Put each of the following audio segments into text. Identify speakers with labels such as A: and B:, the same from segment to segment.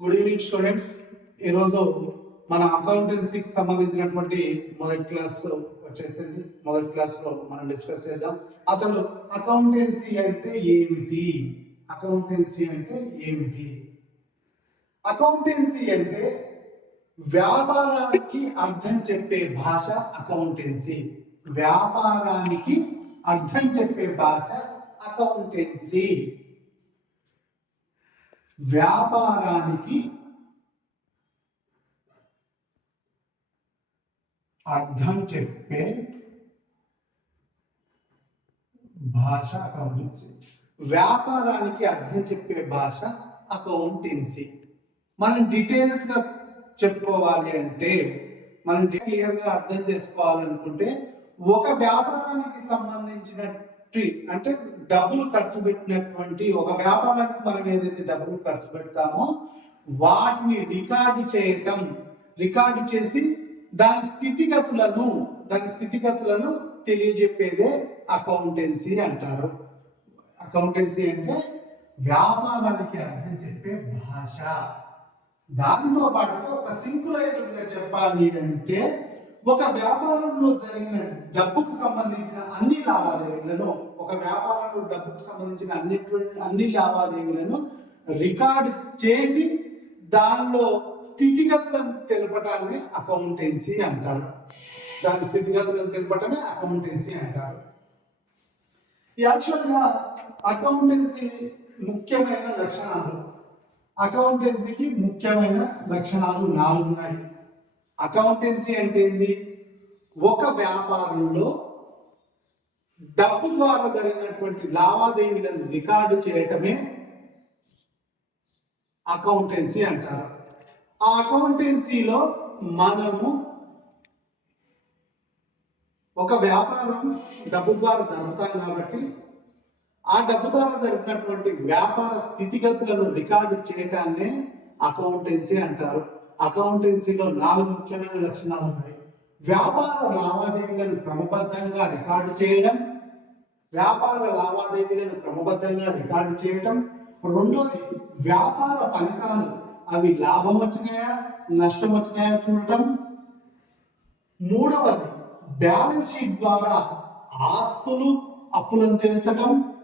A: Good evening students ఈరోజు మన అకౌంటెన్సీకి సంబంధించినటువంటి మొదటి క్లాస్ వచ్చేసింది. మొదటి క్లాస్లో మనం డిస్కస్ చేద్దాం. అసలు అకౌంటెన్సీ అంటే ఏమిటి? అకౌంటెన్సీ అంటే ఏమిటి? అకౌంటెన్సీ అంటే వ్యాపారానికి అర్థం చెప్పే భాష అకౌంటెన్సీ వ్యాపారానికి అర్థం చెప్పే భాష అకౌంటెన్సీ వ్యాపారానికి అర్థం చెప్పే భాష అకౌంటెన్సీ వ్యాపారానికి అర్థం చెప్పే భాష అకౌంటెన్సీ మనం డీటెయిల్స్గా చెప్పుకోవాలి అంటే మనం క్లియర్గా అర్థం చేసుకోవాలనుకుంటే ఒక వ్యాపారానికి సంబంధించిన అంటే డబ్బులు ఖర్చు పెట్టినటువంటి ఒక వ్యాపారానికి మనం ఏదైతే డబ్బులు ఖర్చు పెడతామో వాటిని రికార్డు చేయటం రికార్డు చేసి దాని స్థితిగతులను దాని స్థితిగతులను తెలియజెప్పేదే అకౌంటెన్సీ అంటారు. అకౌంటెన్సీ అంటే వ్యాపారానికి అర్థం చెప్పే భాష. దానితో పాటుగా ఒక సింపులైజ్గా చెప్పాలి అంటే ఒక వ్యాపారంలో జరిగిన డబ్బుకు సంబంధించిన అన్ని లావాదేవీలను ఒక వ్యాపారంలో డబ్బుకు సంబంధించిన అన్నిటువంటి అన్ని లావాదేవీలను రికార్డ్ చేసి దానిలో స్థితిగతులను తెలపటాన్ని అకౌంటెన్సీ అంటారు. దాని స్థితిగతులను తెలపటమే అకౌంటెన్సీ అంటారు. యాక్చువల్గా అకౌంటెన్సీ ముఖ్యమైన లక్షణాలు. అకౌంటెన్సీకి ముఖ్యమైన లక్షణాలు నా ఉన్నాయి అకౌంటెన్సీ అంటే ఏంది? ఒక వ్యాపారంలో డబ్బు ద్వారా జరిగినటువంటి లావాదేవీలను రికార్డు చేయటమే అకౌంటెన్సీ అంటారు. ఆ అకౌంటెన్సీలో మనము ఒక వ్యాపారం డబ్బు ద్వారా జరుగుతాం కాబట్టి ఆ డబ్బు ద్వారా జరిగినటువంటి వ్యాపార స్థితిగతులను రికార్డు చేయటాన్నే అకౌంటెన్సీ అంటారు. అకౌంటెన్సీలో నాలుగు ముఖ్యమైన లక్షణాలు ఉన్నాయి. వ్యాపార లావాదేవీలను క్రమబద్ధంగా రికార్డు చేయడం వ్యాపార లావాదేవీలను క్రమబద్ధంగా రికార్డు చేయడం. రెండోది వ్యాపార ఫలితాలు అవి లాభం వచ్చినాయా నష్టం వచ్చినాయా చూడటం. మూడవది బ్యాలెన్స్ షీట్ ద్వారా ఆస్తులు అప్పులను తీర్చడం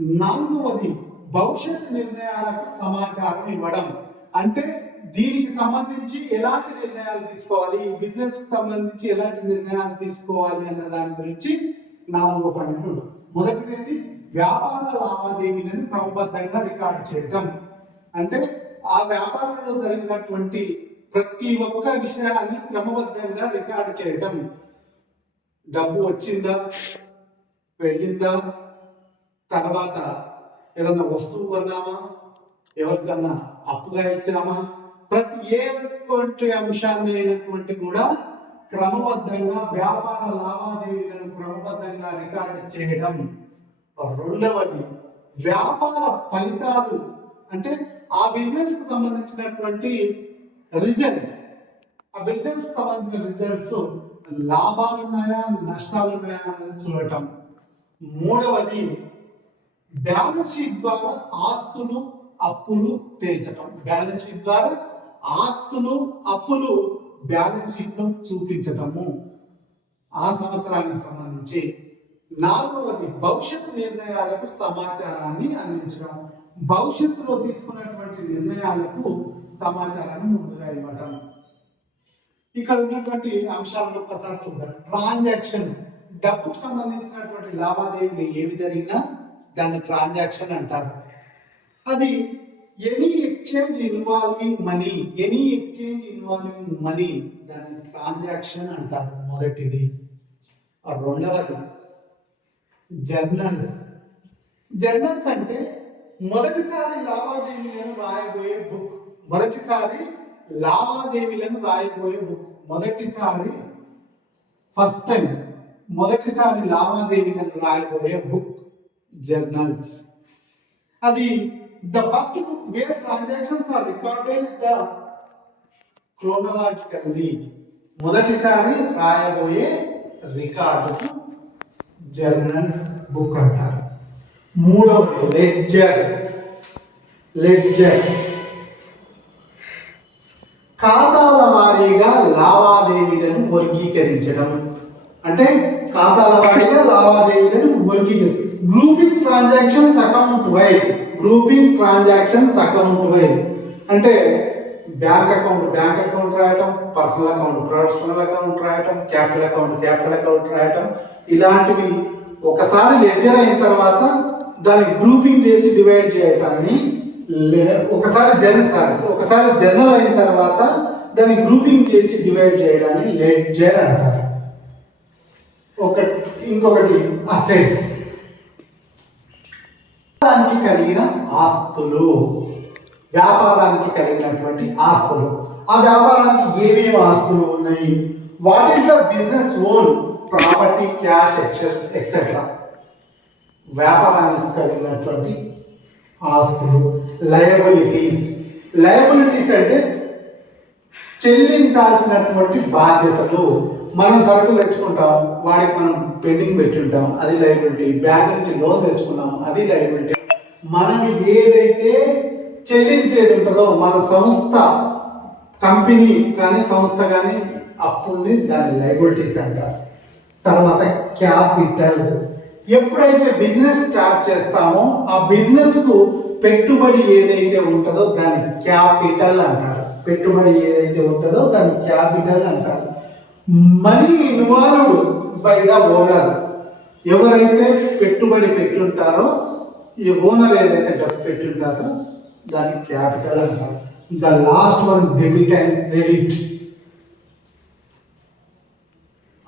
A: నాలుగవది భవిష్యత్ నిర్ణయాలకు సమాచారం ఇవ్వడం. అంటే దీనికి సంబంధించి ఎలాంటి నిర్ణయాలు తీసుకోవాలి? ఈ బిజినెస్ సంబంధించి ఎలాంటి నిర్ణయాలు తీసుకోవాలి అన్న దాని గురించి నాలుగు పాయింట్లు మొదటిది ఏంటి వ్యాపార లావాదేవీలను క్రమబద్ధంగా రికార్డ్ చేయటం. అంటే ఆ వ్యాపారంలో జరిగినటువంటి ప్రతి ఒక్క విషయాన్ని క్రమబద్ధంగా రికార్డ్ చేయటం. డబ్బు వచ్చిందా? వెళ్ళిందా? తర్వాత ఏదన్నా వస్తువు కొన్నామా? ఎవరికన్నా అప్పుగా ఇచ్చామా? ప్రతి ఏటువంటి అంశాన్ని అయినటువంటి కూడా క్రమబద్ధంగా వ్యాపార లావాదేవీలను క్రమబద్ధంగా రికార్డు చేయడం. రెండవది వ్యాపార ఫలితాలు. అంటే ఆ బిజినెస్కు సంబంధించినటువంటి రిజల్ట్స్ ఆ బిజినెస్కు సంబంధించిన రిజల్ట్స్ లాభాలు ఉన్నాయా నష్టాలు ఉన్నాయా అనేది చూడటం. మూడవది బ్యాలెన్స్ షీట్ ద్వారా ఆస్తులు అప్పులు తేల్చటం. బ్యాలెన్స్ షీట్ ద్వారా ఆస్తులు అప్పులు బ్యాలెన్స్ షీట్లో చూపించటము ఆ సంవత్సరానికి సంబంధించి నాలుగవది భవిష్యత్తు నిర్ణయాలకు సమాచారాన్ని అందించడం. భవిష్యత్తులో తీసుకున్నటువంటి నిర్ణయాలకు సమాచారాన్ని ముందుగా ఇవ్వడం. ఇక్కడ ఉన్నటువంటి అంశాలను ఒకసారి చూద్దాం. ట్రాన్సాక్షన్. డబ్బుకు సంబంధించినటువంటి లావాదేవీలు ఏవి జరిగినా దాన్ని ట్రాన్సాక్షన్ అంటారు. అది any exchange involving money any exchange involving money దాన్ని ట్రాన్సాక్షన్ అంటారు. మొదటిది. రెండవది జర్నల్స్ జర్నల్స్ అంటే మొదటిసారి లావాదేవీలను రాయబోయే బుక్ మొదటిసారి లావాదేవీలను రాయబోయే బుక్ మొదటిసారి ఫస్ట్ టైం మొదటిసారి లావాదేవీలను రాయబోయే బుక్ జర్నల్స్ అది the first where transactions are recorded is the chronologically మొదటిసారి రాయబోయే రికార్డు జర్నల్స్ బుక్ అంటారు. మూడవది లెడ్జర్. లెడ్జర్. ఖాతాల వారీగా లావాదేవీలను వర్గీకరించడం. అంటే ఖాతాల వాడిగా లావాదేవీలను వర్గీకరి grouping transactions account wise grouping transactions account wise అంటే బ్యాంక్ అకౌంట్ బ్యాంక్ అకౌంట్ రాయటం పర్సనల్ అకౌంట్ పర్సనల్ అకౌంట్ రాయటం క్యాపిటల్ అకౌంట్ క్యాపిటల్ అకౌంట్ రాయటం. ఇలాంటివి ఒకసారి లెడ్జర్ అయిన తర్వాత దాన్ని గ్రూపింగ్ చేసి డివైడ్ చేయటాన్ని లే- ఒకసారి జర్నల్ సారీ ఒకసారి జర్నల్ అయిన తర్వాత దాన్ని గ్రూపింగ్ చేసి డివైడ్ చేయడాన్ని లెడ్జర్ అంటారు. ఒక ఇంకొకటి అసెట్స్. వ్యాపారానికి కలిగిన ఆస్తులు. వ్యాపారానికి కలిగినటువంటి ఆస్తులు. ఆ వ్యాపారానికి ఏమేమి ఆస్తులు ఉన్నాయి? What is the business own property cash etcetera వ్యాపారానికి కలిగినటువంటి ఆస్తులు. లయబిలిటీస్ లయబిలిటీస్ అంటే చెల్లించాల్సినటువంటి బాధ్యతలు. మనం సరుకులు తెచ్చుకుంటాం వాడికి మనం పెండింగ్ పెట్టి ఉంటాం అది లైబిలిటీ బ్యాంక్ నుంచి లోన్ తెచ్చుకున్నాం అది లైబిలిటీ మనం ఏదైతే చెల్లించేది ఉంటుందో మన సంస్థ కంపెనీ కానీ సంస్థ కానీ అప్పుల్ని దాని లైబిలిటీస్ అంటారు. తర్వాత క్యాపిటల్ ఎప్పుడైతే బిజినెస్ స్టార్ట్ చేస్తామో ఆ బిజినెస్కు పెట్టుబడి ఏదైతే ఉంటుందో దాన్ని క్యాపిటల్ అంటారు. పెట్టుబడి ఏదైతే ఉంటుందో దాన్ని క్యాపిటల్ అంటారు. Money involved by the owner. ఎవరైతే పెట్టుబడి పెట్టుంటారో ఈ ఓనర్ ఏదైతే డబ్బు పెట్టుంటారో దాన్ని క్యాపిటల్ అంటారు the last one debit and credit.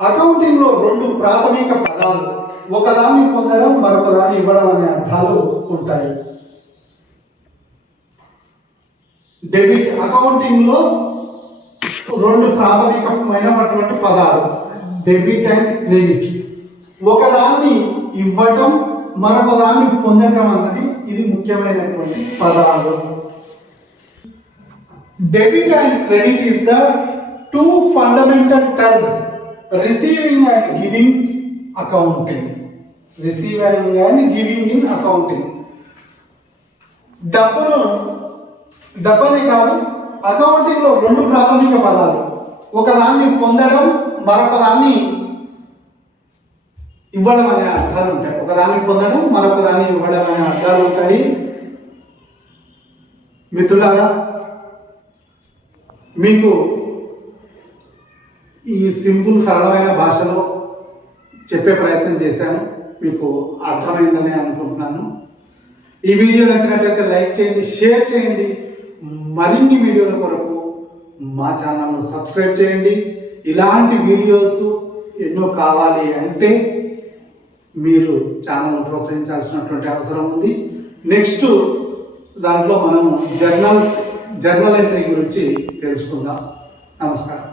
A: అకౌంటింగ్లో రెండు ప్రాథమిక పదాలు. ఒకదాన్ని పొందడం మరొకదాన్ని ఇవ్వడం అనే అర్థాలు ఉంటాయి. డెబిట్ అకౌంటింగ్లో రెండు ప్రాథమికమైనటువంటి పదాలు. డెబిట్ అండ్ క్రెడిట్ ఒకదాన్ని ఇవ్వటం మరొక దాన్ని పొందటం అన్నది ఇది ముఖ్యమైనటువంటి పదాలు. Debit and credit is the two fundamental terms receiving and giving accounting receiving and giving in accounting డబ్బును డబ్బనే కాదు అకౌంటింగ్లో రెండు ప్రాథమిక పదాలు. ఒకదాన్ని పొందడం మరొకదాన్ని ఇవ్వడం అనే అర్థాలు ఉంటాయి. ఒకదాన్ని పొందడం మరొకదాన్ని ఇవ్వడం అనే అర్థాలు ఉంటాయి. మిత్రులారా మీకు ఈ సింపుల్ సరళమైన భాషలో చెప్పే ప్రయత్నం చేశాను. మీకు అర్థమైందని అనుకుంటున్నాను. ఈ వీడియో నచ్చినట్లయితే లైక్ చేయండి షేర్ చేయండి. మరిన్ని వీడియోల కొరకు మా ఛానల్ను సబ్స్క్రైబ్ చేయండి. ఇలాంటి వీడియోస్ ఎన్నో కావాలి అంటే మీరు ఛానల్ను ప్రోత్సహించాల్సినటువంటి అవసరం ఉంది. నెక్స్ట్ దాంట్లో మనం జర్నల్స్ జర్నల్ ఎంట్రీ గురించి తెలుసుకుందాం. నమస్కారం.